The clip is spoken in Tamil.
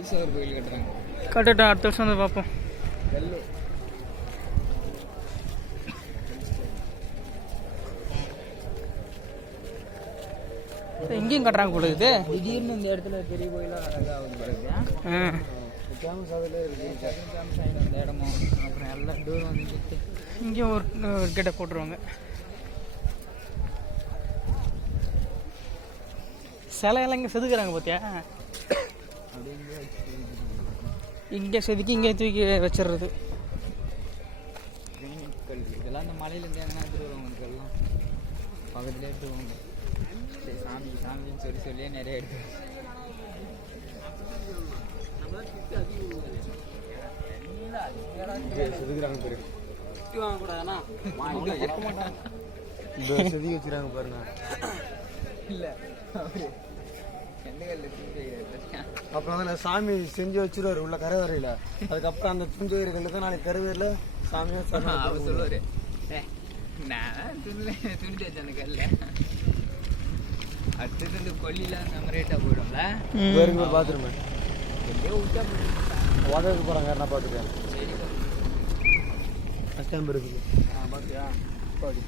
ஈஸ்வரர் கோயில் கட்டுறாங்க. கட்டட்டும், அடுத்த வருஷம் வந்து பார்ப்போம். எங்கேயும் கட்டுறாங்க போல இது. திடீர்னு இந்த இடத்துல பெரிய கோயிலாக அழகாக வந்து பிறகு ஃபேமஸ் அதில் இருக்குது. ஃபேமஸ் ஆகிடும் அந்த இடமும். அப்புறம் எல்லா டூரும் வந்து சுற்றி இங்கேயும் ஒரு கேட்டை போட்டுருவாங்க. சிலையெல்லாம் இங்கே செதுக்குறாங்க பார்த்தியா? இங்கே செதுக்கி இங்கே தூக்கி வச்சிடுறது. இதெல்லாம் அந்த மலையிலேருந்து எங்கன்னா எடுத்துட்டு வருவாங்க. எல்லாம் பக்கத்துலேயே எடுத்துருவாங்க. சரி சாமி சாமின்னு சொல்லியே நிறைய எடுத்து செதுக்குறாங்க பேரு. வாங்கக்கூடாதுண்ணா இருக்க மாட்டாங்க. செதுக்கி வச்சுக்கிறாங்க பாருங்க. இல்லை அப்புறம் வந்து சாமி செஞ்சு வச்சுருவாரு உள்ள கரை வரையில. அதுக்கப்புறம் அந்த துண்டு வயிறுகள் தான் நாளைக்கு கருவேல சாமியா அவர் சொல்லுவாரு. நான் துணி வச்சேன் அந்த கல்ல. அடுத்தது இந்த கொல்லிலாம் நம்ம ரேட்டாக போயிடும்ல. வேறு பார்த்துருமே எப்படியோ விட்டா உதவிக்கு போகிறாங்க. என்ன பார்த்துக்கேன். சரி ஃபஸ்ட் டைம் இருக்குது. பார்த்தியா பாடி